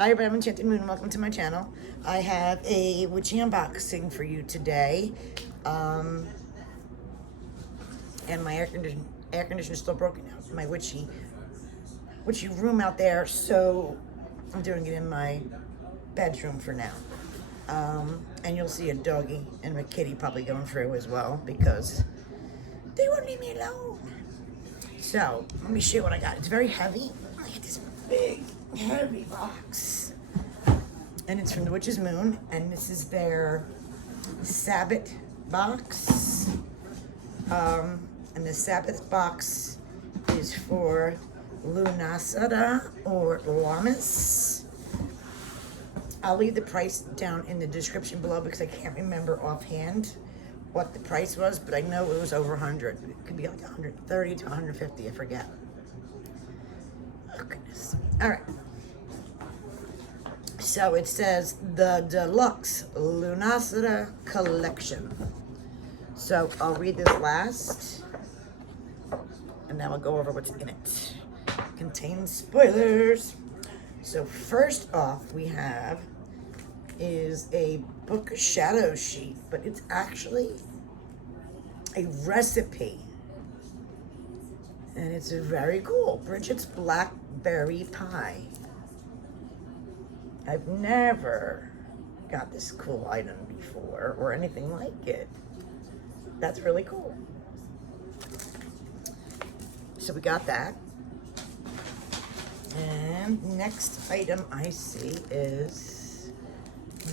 Hi, I'm Enchanted Moon. Welcome to my channel. I have a witchy unboxing for you today. And my air conditioner is still broken out. My witchy room out there, so I'm doing it in my bedroom for now. And you'll see a doggy and a kitty probably going through as well because they won't leave me alone. So let me show you what I got. It's very heavy. I got this big, heavy box. And it's from the Witch's Moon. And this is their Sabbat box. And the Sabbath box is for Lughnasadh or Llamas. I'll leave the price down in the description below because I can't remember offhand what the price was, but I know it was over 100. It could be like 130 to 150, I forget. Oh, goodness. All right. So it says the Deluxe Lughnasadh Collection. So I'll read this last, and then we'll go over what's in it. Contains spoilers. So first off, we have is a book of shadow sheet, but it's actually a recipe. And it's very cool. Bridget's Blackberry Pie. I've never got this cool item before or anything like it. That's really cool. So we got that. And next item I see is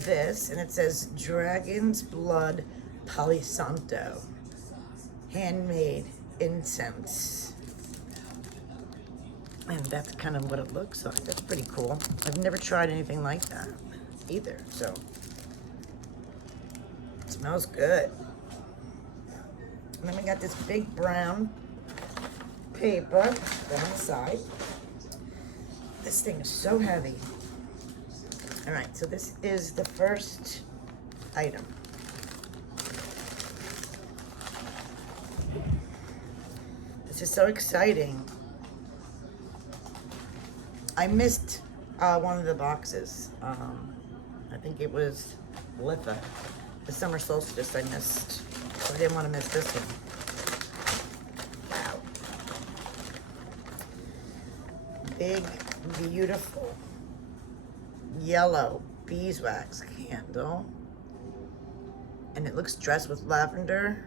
this, and it says Dragon's Blood Palo Santo, handmade incense. And that's kind of what it looks like. That's pretty cool. I've never tried anything like that either, so it smells good. And then we got this big brown paper on the side. This thing is so heavy. All right, so this is the first item. This is so exciting. I missed one of the boxes. I think it was Litha, the summer solstice I missed. So I didn't want to miss this one. Wow. Big, beautiful yellow beeswax candle. And it looks dressed with lavender.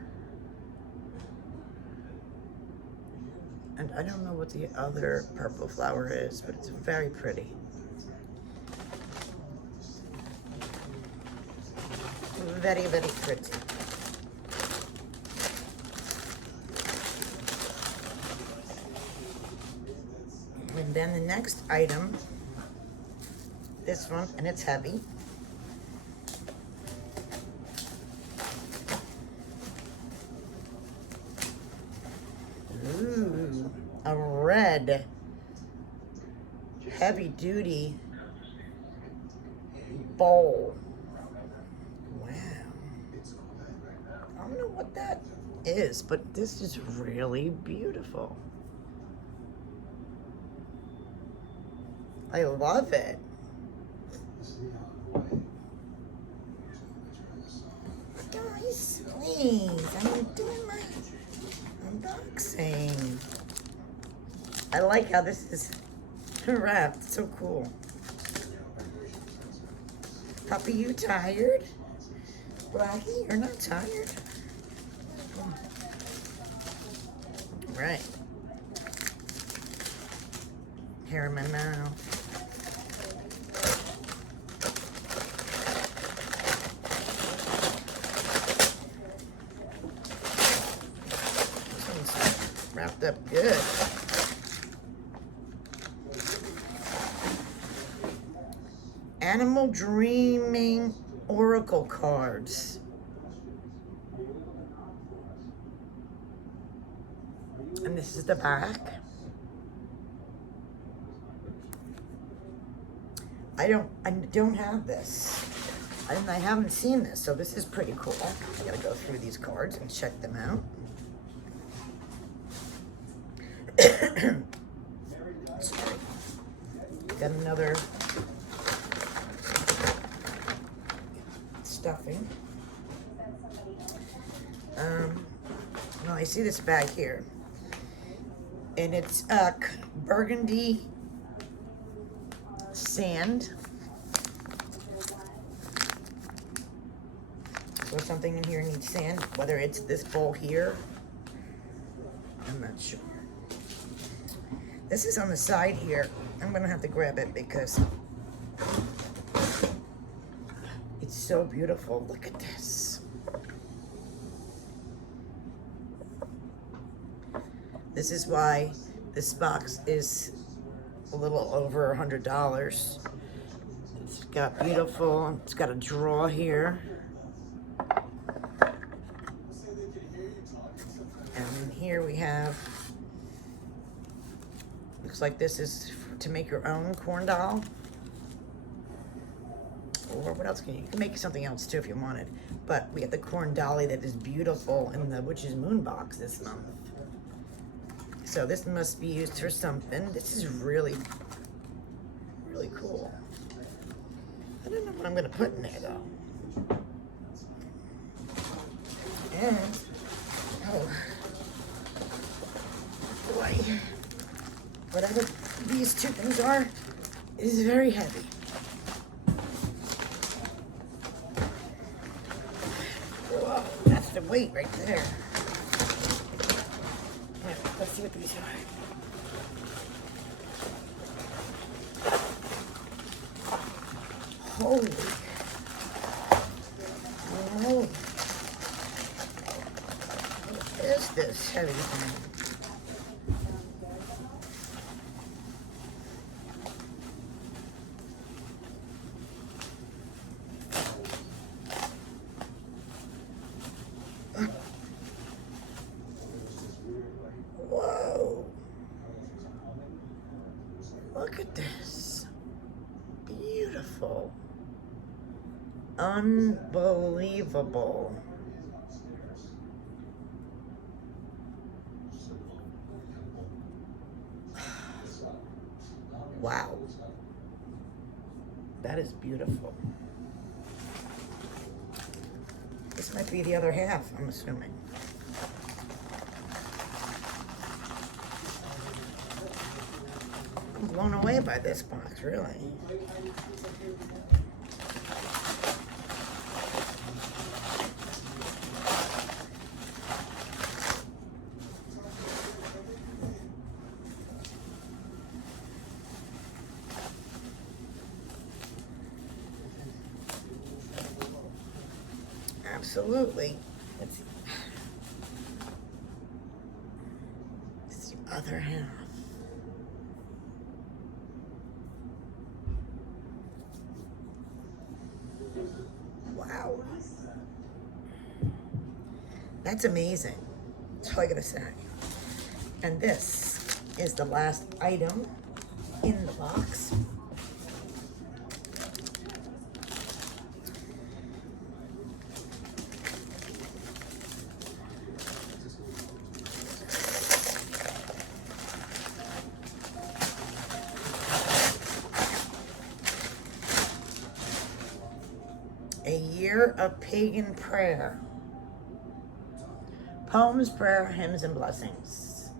And I don't know what the other purple flower is, but it's very pretty. Very, very pretty. And then the next item, this one, and it's heavy. Ooh, a red, heavy-duty bowl. Wow. I don't know what that is, but this is really beautiful. I love it. Guys, please, I'm doing my unboxing. I like how this is wrapped. It's so cool. Puppy, you tired? Blackie, you're not tired? Right. Hair in my mouth. Wrapped up good. Animal Dreaming Oracle cards. And this is the back. I don't have this. I haven't seen this, so this is pretty cool. I gotta go through these cards and check them out. Sorry. Got another stuffing. Well, I see this bag here, and it's burgundy sand. So something in here needs sand, whether it's this bowl here, I'm not sure. This is on the side here. I'm gonna have to grab it because it's so beautiful. Look at this. This is why this box is a little over $100. It's got beautiful, it's got a drawer here. And here we have, looks like this is to make your own corn doll. Or what else can you can make something else too if you wanted. But we have the corn dolly that is beautiful in the Witch's Moon box this month. So this must be used for something. This is really, really cool. I don't know what I'm gonna put in there though. And, oh boy, whatever these two things are, it is very heavy. Whoa, that's the weight right there. Yeah, let's see what these are. Holy. Oh. What is this heavy thing? Whoa. Look at this. Beautiful. Unbelievable. Wow. That is beautiful. This might be the other half, I'm assuming. I'm blown away by this box, really. Absolutely. Let's see. It's the other half. Wow. That's amazing. That's all I gotta say. And this is the last item in the box. A Year of Pagan Prayer. Poems, prayer, hymns, and blessings.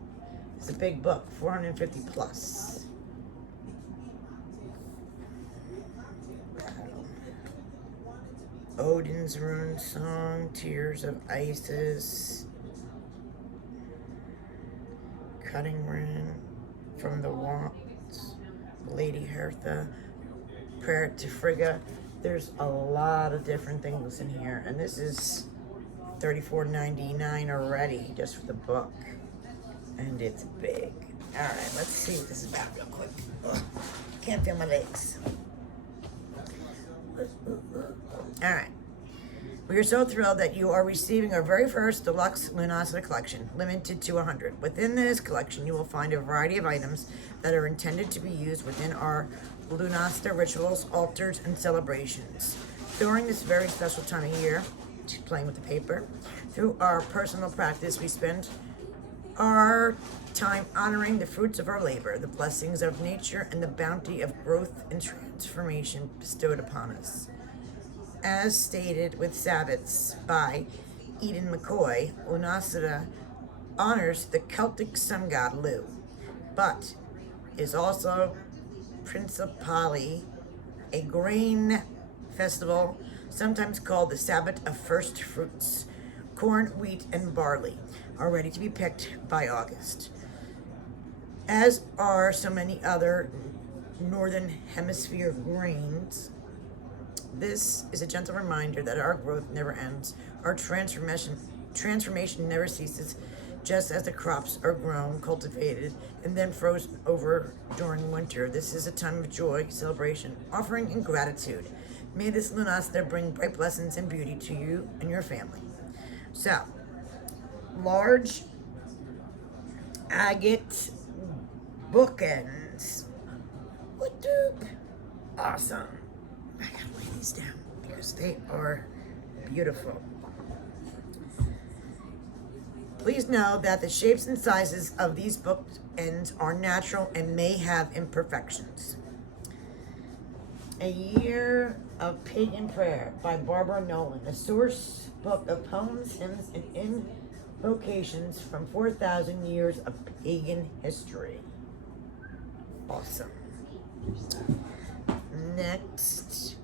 It's a big book, 450 plus. Odin's Rune Song, Tears of Isis, Cutting Rune from the Wands, Lady Hertha, Prayer to Frigga. There's a lot of different things in here, and this is $34.99 already just for the book, and it's big. All right, let's see what this is about real quick. Ugh, can't feel my legs. All right. We are so thrilled that you are receiving our very first deluxe Lughnasadh collection, limited to 100. Within this collection, you will find a variety of items that are intended to be used within our Lughnasadh rituals, altars, and celebrations. During this very special time of year, playing with the paper, through our personal practice, we spend our time honoring the fruits of our labor, the blessings of nature, and the bounty of growth and transformation bestowed upon us. As stated with sabbats by Eden McCoy, Lughnasadh honors the Celtic sun god Lu, but is also principally a grain festival, sometimes called the Sabbat of First Fruits. Corn, wheat, and barley are ready to be picked by August. As are so many other Northern Hemisphere grains, this is a gentle reminder that our growth never ends, our transformation never ceases, just as the crops are grown, cultivated, and then frozen over during winter. This is a time of joy, celebration, offering, and gratitude. May this Lughnasadh bring bright blessings and beauty to you and your family. So, large agate bookends. What doop? Awesome. I gotta lay these down because they are beautiful. Please know that the shapes and sizes of these bookends are natural and may have imperfections. A Year of Pagan Prayer by Barbara Nolan, a source book of poems, hymns, and invocations from 4,000 years of pagan history. Awesome. Next,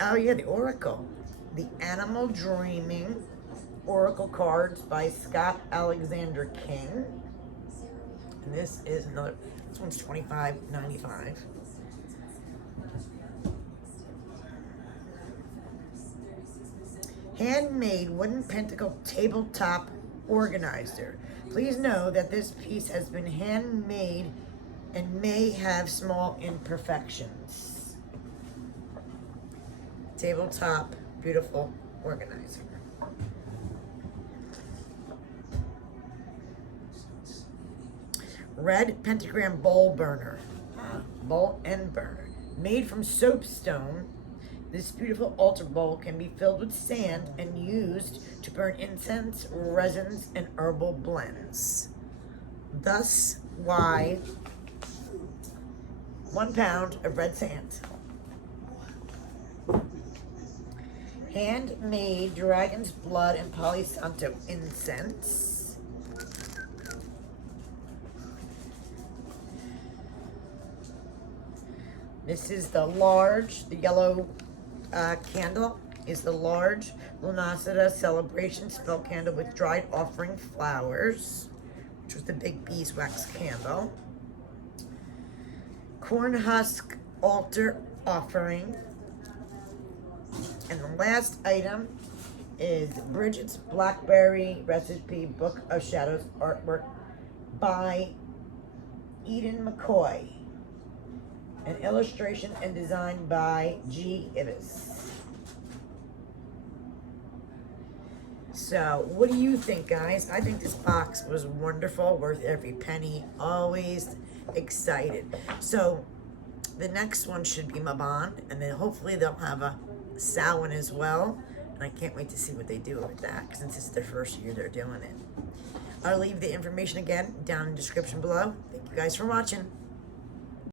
oh yeah, the Oracle. The Animal Dreaming Oracle cards by Scott Alexander King. And this one's $25.95. Handmade wooden pentacle tabletop organizer. Please know that this piece has been handmade and may have small imperfections. Tabletop, beautiful organizer. Red pentagram bowl burner. Bowl and burner. Made from soapstone, this beautiful altar bowl can be filled with sand and used to burn incense, resins, and herbal blends. Thus, why 1 pound of red sand. Handmade dragon's blood and Palo Santo incense. This is the yellow candle is the large Lughnasadh celebration spell candle with dried offering flowers, which was the big beeswax candle. Corn husk altar offering. And the last item is Bridget's Blackberry Recipe Book of Shadows artwork by Eden McCoy. An illustration and design by G. Ibis. So, what do you think, guys? I think this box was wonderful, worth every penny, always excited. So, the next one should be Maban, and then hopefully they'll have a Samhain as well. And I can't wait to see what they do with that, since it's their first year they're doing it. I'll leave the information again down in the description below. Thank you guys for watching.